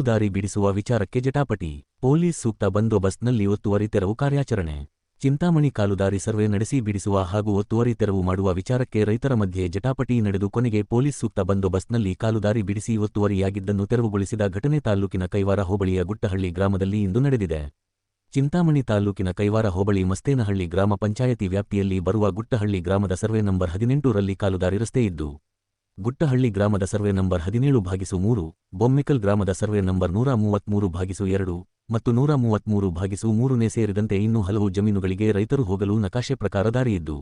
ಕಾಲುದಾರಿ ಬಿಡಿಸುವ ವಿಚಾರಕ್ಕೆ ಜಟಾಪಟಿ. ಪೊಲೀಸ್ ಸೂಕ್ತ ಬಂದೋಬಸ್ತ್ನಲ್ಲಿ ಒತ್ತುವರಿ ತೆರವು ಕಾರ್ಯಾಚರಣೆ. ಚಿಂತಾಮಣಿ ಕಾಲುದಾರಿ ಸರ್ವೆ ನಡೆಸಿ ಬಿಡಿಸುವ ಹಾಗೂ ಒತ್ತುವರಿ ತೆರವು ಮಾಡುವ ವಿಚಾರಕ್ಕೆ ರೈತರ ಮಧ್ಯೆ ಜಟಾಪಟಿ ನಡೆದು ಕೊನೆಗೆ ಪೊಲೀಸ್ ಸೂಕ್ತ ಬಂದೋಬಸ್ತ್ನಲ್ಲಿ ಕಾಲುದಾರಿ ಬಿಡಿಸಿ ಒತ್ತುವರಿಯಾಗಿದ್ದನ್ನು ತೆರವುಗೊಳಿಸಿದ ಘಟನೆ ತಾಲೂಕಿನ ಕೈವಾರ ಹೋಬಳಿಯ ಗುಟ್ಟಹಳ್ಳಿ ಗ್ರಾಮದಲ್ಲಿ ಇಂದು ನಡೆದಿದೆ. ಚಿಂತಾಮಣಿ ತಾಲೂಕಿನ ಕೈವಾರ ಹೋಬಳಿ ಮಸ್ತೇನಹಳ್ಳಿ ಗ್ರಾಮ ಪಂಚಾಯತಿ ವ್ಯಾಪ್ತಿಯಲ್ಲಿ ಬರುವ ಗುಟ್ಟಹಳ್ಳಿ ಗ್ರಾಮದ ಸರ್ವೆ ನಂಬರ್ ಹದಿನೆಂಟು ರಲ್ಲಿ ಕಾಲುದಾರಿ ರಸ್ತೆ ಇದ್ದು ಗುಟ್ಟಹಳ್ಳಿ ಗ್ರಾಮದ ಸರ್ವೆ ನಂಬರ್ ಹದಿನೇಳು ಭಾಗಿಸು ಮೂರು, ಬೊಮ್ಮಿಕಲ್ ಗ್ರಾಮದ ಸರ್ವೆ ನಂಬರ್ ನೂರ ಮೂವತ್ಮೂರು ಭಾಗಿಸು ಎರಡು ಮತ್ತು ನೂರ ಮೂವತ್ಮೂರು ಭಾಗಿಸು ಮೂರನೇ ಸೇರಿದಂತೆ ಇನ್ನೂ ಹಲವು ಜಮೀನುಗಳಿಗೆ ರೈತರು ಹೋಗಲು ನಕಾಶೆ ಪ್ರಕಾರ ದಾರಿಯಿದ್ದು.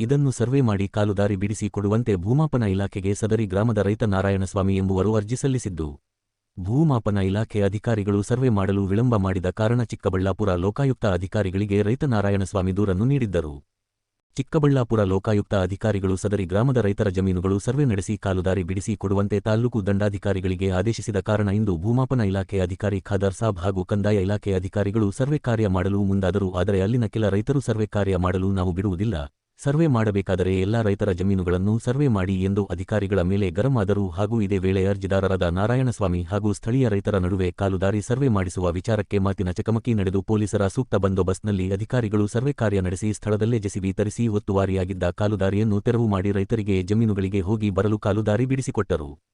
ಇದನ್ನು ಸರ್ವೆ ಮಾಡಿ ಕಾಲುದಾರಿ ಬಿಡಿಸಿ ಕೊಡುವಂತೆ ಭೂಮಾಪನ ಇಲಾಖೆಗೆ ಸದರಿ ಗ್ರಾಮದ ರೈತ ನಾರಾಯಣಸ್ವಾಮಿ ಎಂಬುವರು ಅರ್ಜಿ ಸಲ್ಲಿಸಿದ್ದು. ಭೂಮಾಪನ ಇಲಾಖೆ ಅಧಿಕಾರಿಗಳು ಸರ್ವೆ ಮಾಡಲು ವಿಳಂಬ ಮಾಡಿದ ಕಾರಣ ಚಿಕ್ಕಬಳ್ಳಾಪುರ ಲೋಕಾಯುಕ್ತ ಅಧಿಕಾರಿಗಳಿಗೆ ರೈತ ನಾರಾಯಣಸ್ವಾಮಿ ದೂರನ್ನು ನೀಡಿದ್ದರು. ಚಿಕ್ಕಬಳ್ಳಾಪುರ ಲೋಕಾಯುಕ್ತ ಅಧಿಕಾರಿಗಳು ಸದರಿ ಗ್ರಾಮದ ರೈತರ ಜಮೀನುಗಳು ಸರ್ವೆ ನಡೆಸಿ ಕಾಲುದಾರಿ ಬಿಡಿಸಿ ಕೊಡುವಂತೆ ತಾಲ್ಲೂಕು ದಂಡಾಧಿಕಾರಿಗಳಿಗೆ ಆದೇಶಿಸಿದ ಕಾರಣ ಇಂದು ಭೂಮಾಪನ ಇಲಾಖೆ ಅಧಿಕಾರಿ ಖಾದರ್ ಸಾಬ್ ಹಾಗೂ ಕಂದಾಯ ಇಲಾಖೆ ಅಧಿಕಾರಿಗಳು ಸರ್ವೆ ಕಾರ್ಯ ಮಾಡಲು ಮುಂದಾದರೂ. ಆದರೆ ಅಲ್ಲಿನ ಕೆಲ ರೈತರು ಸರ್ವೆ ಕಾರ್ಯ ಮಾಡಲು ನಾವು ಬಿಡುವುದಿಲ್ಲ. ಸರ್ವೆ ಮಾಡಬೇಕಾದರೆ ಎಲ್ಲಾ ರೈತರ ಜಮೀನುಗಳನ್ನು ಸರ್ವೆ ಮಾಡಿ ಎಂದು ಅಧಿಕಾರಿಗಳ ಮೇಲೆ ಗರಂ ಆದರು ಹಾಗೂ ಇದೇ ವೇಳೆ ಅರ್ಜಿದಾರರಾದ ನಾರಾಯಣಸ್ವಾಮಿ ಹಾಗೂ ಸ್ಥಳೀಯ ರೈತರ ನಡುವೆ ಕಾಲುದಾರಿ ಸರ್ವೆ ಮಾಡಿಸುವ ವಿಚಾರಕ್ಕೆ ಮಾತಿನ ಚಕಮಕಿ ನಡೆದು ಪೊಲೀಸರ ಸೂಕ್ತ ಬಂದೋಬಸ್ತ್ನಲ್ಲಿ ಅಧಿಕಾರಿಗಳು ಸರ್ವೆ ಕಾರ್ಯ ನಡೆಸಿ ಸ್ಥಳದಲ್ಲೇ ಜೆಸಿಬಿ ತರಿಸಿ ಒತ್ತುವಾರಿಯಾಗಿದ್ದ ಕಾಲುದಾರಿಯನ್ನು ತೆರವು ಮಾಡಿ ರೈತರಿಗೆ ಜಮೀನುಗಳಿಗೆ ಹೋಗಿ ಬರಲು ಕಾಲುದಾರಿ ಬಿಡಿಸಿಕೊಟ್ಟರು.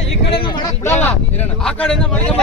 ಆ ಕಡೆಯಿಂದ ಮಾಡಕ್ ಬಿಡಲ್ಲ. ಆ ಕಡೆಯಿಂದ ಮಾಡ್ಕೊಂಡ್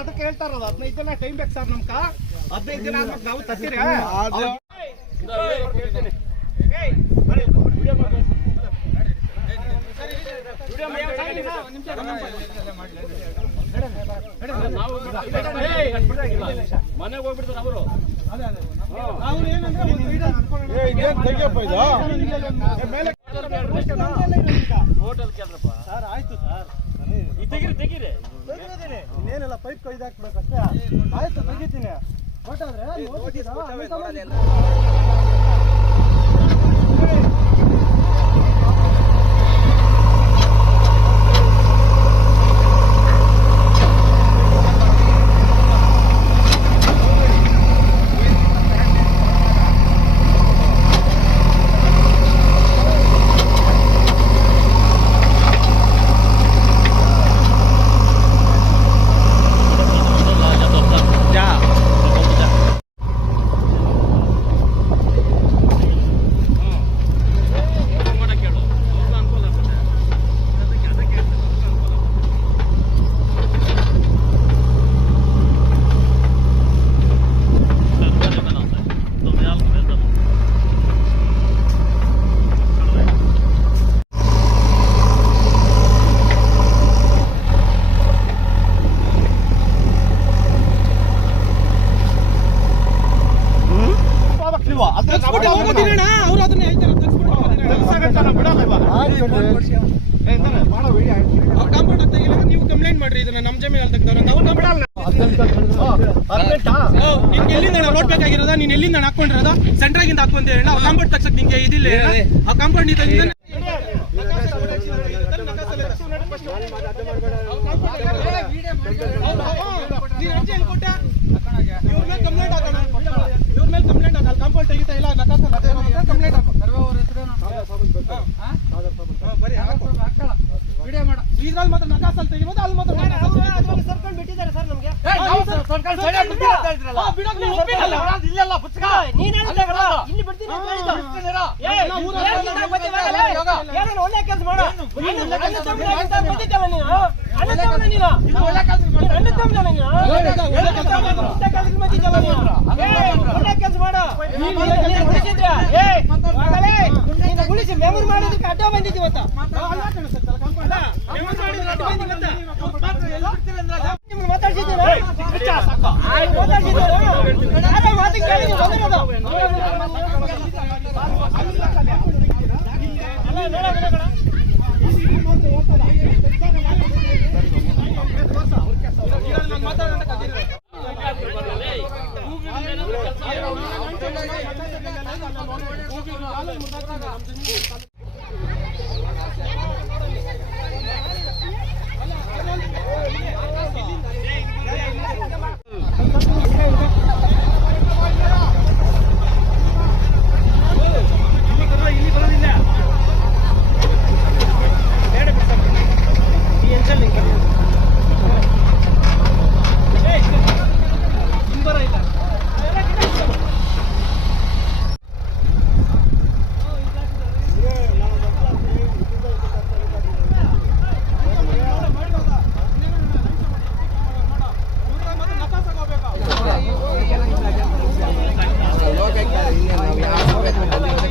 ಅದಕ್ಕೆ ಹೇಳ್ತಾ ಇರೋದು. ಹದಿನೈದು ದಿನ ಟೈಮ್ ಬೇಕು ಸರ್ ನಮ್ಕ ಹದಿನೈದು ದಿನ ಆದ್ಮೇಲೆ ನಾವು ತತ್ತೀರಿ? ಮನೆಗೆ ಹೋಗ್ಬಿಡ್ತಾರೆ ಅವರು. ಸರ್ ಆಯ್ತು ಸರ್. ತೆಗೀರಿ ತೆಗೀರಿ. ಇನ್ನೇನೆಲ್ಲ ಪೈಪ್ ಕೊಯ್ದಾಕ್ಬೇಕಷ್ಟೇ ಆಯ್ತು ತೆಗಿತೀನಿ. ಬಟ್ ನೋಡ್ಬಿಟ್ಟಿರಾ? ಕಾಂಪೌಂಡ್ ಆಗ್ತಾ ಇಲ್ಲ ನೀವು ಕಂಪ್ಲೇಂಟ್ ಮಾಡ್ರಿ ಇದನ್ನ ನಮ್ಮ ಜಮೀನಲ್ಲಿ ತೆಗ್ದವ್ರು ಅವ್ರು ಕಂಪ್ಲೇಂಟ್ ನಿನ್ಗೆ ಎಲ್ಲಿಂದ ರೋಡ್ ಬೇಕಾಗಿರೋದ ನೀನ್ ಎಲ್ಲಿಂದ ಹಾಕೊಂಡಿರೋದ ಸೆಂಟ್ರಾಗಿಂದ ಹಾಕೊಂತ ಆ ಕಾಂಪೌಂಡ್ ತಗ್ಸಕ್ ನಿಂಗೆ ಇದಿಲ್ಲ ಆ ಕಾಂಪೌಂಡ್ ಇದ್ದ ಇವ್ರ ಮೇಲೆ ಕಂಪ್ಲೇಂಟ್ ಹಾಕೋಣ. ಇವ್ರ ಮೇಲೆ ಕಂಪ್ಲೇಂಟ್ ಹಾಕಲ್ಲ ಕಾಂಪೌಂಡ್ ತೆಗಿತಾ ಇಲ್ಲ. ನಕಾಸಲ್ಲ ಅದೇ ಕಂಪ್ಲೇಂಟ್ ಹಾಕೋ ಬರೀ ಹಾಕು ಇದ್ರಲ್ಲಿ ಮಾತ್ರ ನಕಾಸಲ್ ತೆಗಿಬೋದು ಅಲ್ಲಿ ಮಾತ್ರ ಸರ್ಕೊಂಡು ಬಿಟ್ಟಿದ್ದಾರೆ ಸರ್ ನಮ್ಗೆ. ನೀನ್ ಹೇಳ್ತಾರಲ್ಲ, ಇಲ್ಲಿ ಬಿಡ್ತೀನಿ ಅಂತ ಒಳ್ಳೆ ಕೆಲಸ ಮಾಡೋ. ಅಂತ. ಒಳ್ಳೆ ಕೆಲ್ಸ, ಮಾಡು. ಉಳಿಸಿ ಮೆಮೊರಿ ಮಾಡೋದಕ್ಕೆ ಅಡ್ಡ ಬಂದಿದ್ದೀವಿ ಇವತ್ತು ಕಾಣಿಸುತ್ತಲ್ಲ ಕಾಂಪೌಂಡ್ ಮೆಮೊರಿ ಮಾಡಿದ್ರೆ ಅಡ್ಡ ಬಂದಿದ್ದೀವಿ ಇವತ್ತು. ನಿಮ್ಮನ್ನ ಮಾತಾಡ್ಸಿದ್ದೀರಾ? ಆಯ್ತು, ಮಾತಾಡ್ಸಿದ್ದೀರಾ? ಯಾರೋ ಮಾತಿಗೆ ಕೇಳಿ ನೀವು ಬಂದಿರೋದು. ಅಲ್ಲ, ನೋಡ, ನೋಡ, ನೋಡ. ನಾನು ಮಾತಾಡೋಣ ಕದಿರಿ.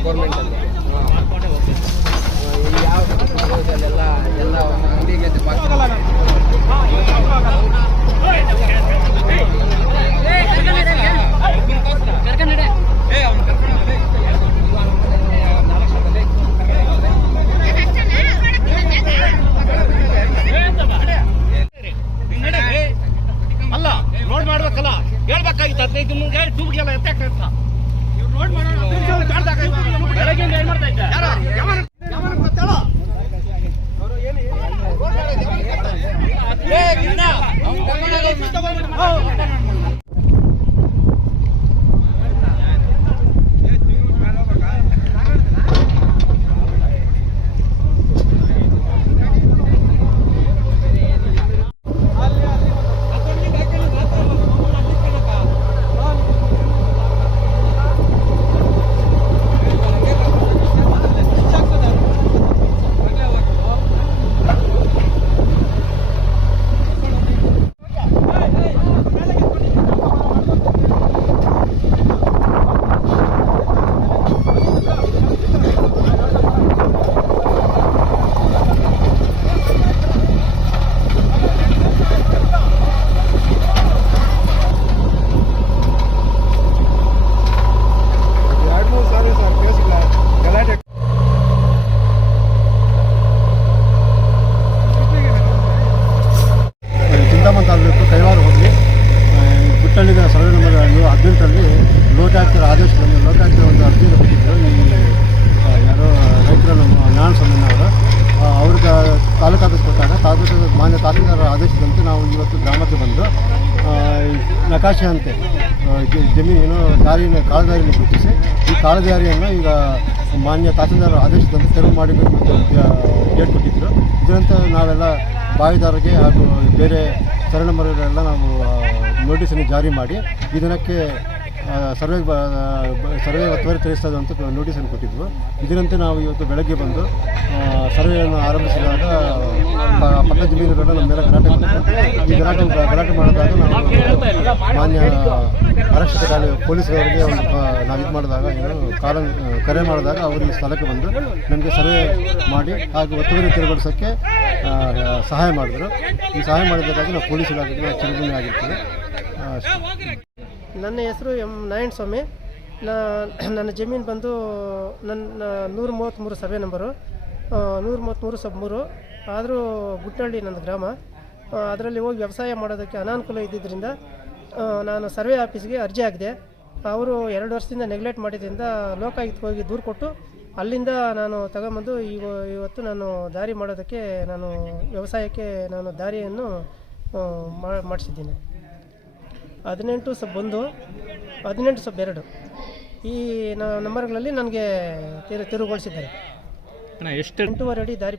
ಗೌರ್ಮೆಂಟ್ ಅಲ್ಲಿ ಯಾವ ಎಲ್ಲ ಎಲ್ಲ ಅಂಗಡಿಗೆ ಅಲ್ಲ ರೋಡ್ ಮಾಡ್ಬೇಕಲ್ಲ ಹೇಳ್ಬೇಕಾಗಿತ್ತು ಹದಿನೈದು ಮುಂದೆ ಟೂಬ್ಗೆಲ್ಲ ಎತ್ತಾಕ ಅಂತ ರೋಡ್ ಮಾಡೋಣ ಬೆಳಗ್ಗೆಯಿಂದ ಏನ್ ಮಾಡ್ತಾ ಇದ್ದೆ ಎರಡು ಮೂರು ಸಾವಿರ ಸರ್ ಕೇಸ್ ಗಲಾಟೆ ಚಿಂತಾಮಣಿ ತಾಲೂಕು ಕೈವಾರ ಹೋಗಿ ಗುಟ್ಟಳ್ಳಿನ ಸರ್ವೆ ನಂಬರ್ ನೂ- ಹದಿನೆಂಟರಲ್ಲಿ ಲೋಕಾಯುಕ್ತರ ಆದೇಶ ಬಂದು ಲೋಕಾಯುಕ್ತರ ಒಂದು ಅರ್ಜಿಯನ್ನು ಕೊಟ್ಟಿದ್ದರು ಈ ಆ, ಯಾರೋ ರೈತರ ನಮ್ಮ ನಾರಾಯಣ ಸ್ವಾಮಿ ಅವರು ಆ, ಅವ್ರಿಗೆ ತಾಲೂಕು ಆಫೀಸ್ ಕೊಟ್ಟಾಗ ತಾಲೂಕು ಮಾನ್ಯ ತಹಸೀಲ್ದಾರರ ಆದೇಶದಂತೆ ನಾವು ಇವತ್ತು ಗ್ರಾಮಕ್ಕೆ ಬಂದು ನಕಾಶೆ ಅಂತೆ ಜಮೀನು ದಾರಿಯನ್ನು ಕಾಳದಾರಿಯನ್ನು ಗುರುತಿಸಿ ಈ ಕಾಳದಾರಿಯನ್ನು ಈಗ ಮಾನ್ಯ ತಹಸೀಲ್ದಾರರ ಆದೇಶದಂತೆ ತೆರವು ಮಾಡಬೇಕು ಅಂತ ಡೇಟ್ ಕೊಟ್ಟಿದ್ದರು ಇದರಂತೆ ನಾವೆಲ್ಲ ಬಾವಿದಾರರಿಗೆ ಹಾಗೂ ಬೇರೆ ಸರಣ ಮರಗಳೆಲ್ಲ ನಾವು ನೋಟಿಸನ್ನು ಜಾರಿ ಮಾಡಿ, ಈ ದಿನಕ್ಕೆ ಸರ್ವೆ ಸರ್ವೆ ಒತ್ತುವರಿ ತಿಳಿಸ್ತದೆ ಅಂತ ನೋಟಿಸನ್ನು ಕೊಟ್ಟಿದ್ವು ಇದರಂತೆ ನಾವು ಇವತ್ತು ಬೆಳಗ್ಗೆ ಬಂದು ಸರ್ವೆಯನ್ನು ಆರಂಭಿಸಿದಾಗ ಪಕ್ಕ ಜಮೀನುಗಳನ್ನ ನಮ್ಮ ಮೇಲೆ ಗಲಾಟೆ. ಈ ಗಲಾಟೆ ಗಲಾಟೆ ಮಾಡಿದಾಗ ನಾವು ಮಾನ್ಯ ಆರಕ್ಷಕ ಕಾಲ ಪೊಲೀಸರವರಿಗೆ ಒಂದು ನಾವು ಇದು ಮಾಡಿದಾಗ, ಏನು, ಕಾಲ, ಕರೆ ಮಾಡಿದಾಗ ಅವರು ಈ ಸ್ಥಳಕ್ಕೆ ಬಂದು ನಮಗೆ ಸರ್ವೆ ಮಾಡಿ ಹಾಗೂ ಒತ್ತುವರಿ ತೆರವುಗೊಳಿಸೋಕ್ಕೆ ಸಹಾಯ ಮಾಡಿದ್ರು ಈ ಸಹಾಯ ಮಾಡಿದ್ದಕ್ಕಾಗಿ ನಾವು ಪೊಲೀಸ್ ಇಲಾಖೆಗೆ ನಾವು ಆಗಿರ್ತೀವಿ. ನನ್ನ ಹೆಸರು ಎಂ ನಾರಾಯಣ ಸ್ವಾಮಿ ನನ್ನ ಜಮೀನು ಬಂದು ನನ್ನ ನೂರ ಮೂವತ್ತ್ಮೂರು ಸರ್ವೆ ನಂಬರು. ನೂರ ಮೂವತ್ತ್ಮೂರು ಸಬ್ ಮೂರು. ಆದರೂ ಗುಟ್ಟಹಳ್ಳಿ ನನ್ನ ಗ್ರಾಮ. ಅದರಲ್ಲಿ ಹೋಗಿ ವ್ಯವಸಾಯ ಮಾಡೋದಕ್ಕೆ ಅನಾನುಕೂಲ ಇದ್ದಿದ್ದರಿಂದ ನಾನು ಸರ್ವೆ ಆಫೀಸ್ಗೆ ಅರ್ಜಿ ಹಾಕಿದೆ. ಅವರು ಎರಡು ವರ್ಷದಿಂದ ನೆಗ್ಲೆಕ್ಟ್ ಮಾಡಿದ್ದರಿಂದ ಲೋಕಾಯುಕ್ತಕ್ಕೆ ಹೋಗಿ ದೂರು ಕೊಟ್ಟು, ಅಲ್ಲಿಂದ ನಾನು ತಗೊಂಬಂದು ಈಗ ಇವತ್ತು ನಾನು ದಾರಿ ಮಾಡೋದಕ್ಕೆ ನಾನು ವ್ಯವಸಾಯಕ್ಕೆ ನಾನು ದಾರಿಯನ್ನು ಮಾಡಿಸಿದ್ದೀನಿ. ಹದಿನೆಂಟು ಸಬ್ ಒಂದು ಹದಿನೆಂಟು ಸಬ್ ಎರಡು. ಈ ನ- ನಂಬರ್ಗಳಲ್ಲಿ ನನಗೆ ತಿರು ತಿರುಗೊಳಿಸಿದ್ದಾರೆ. ಎಷ್ಟು ಎಂಟೂವರೆ ಅಡಿ ದಾರಿ